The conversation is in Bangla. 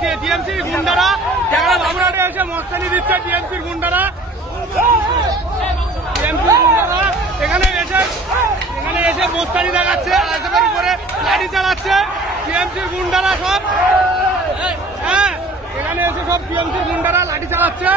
টিএমসির গুন্ডারা যারা বাবুরাটে এসে মস্তানি দিচ্ছে, টিএমসির গুন্ডারা এখানে এসে মস্তানি দেখাচ্ছে, আশপাশের উপরে লাঠি চালাচ্ছে টিএমসির গুন্ডারা সব। হ্যাঁ, এখানে এসে সব টিএমসির গুন্ডারা লাঠি চালাচ্ছে।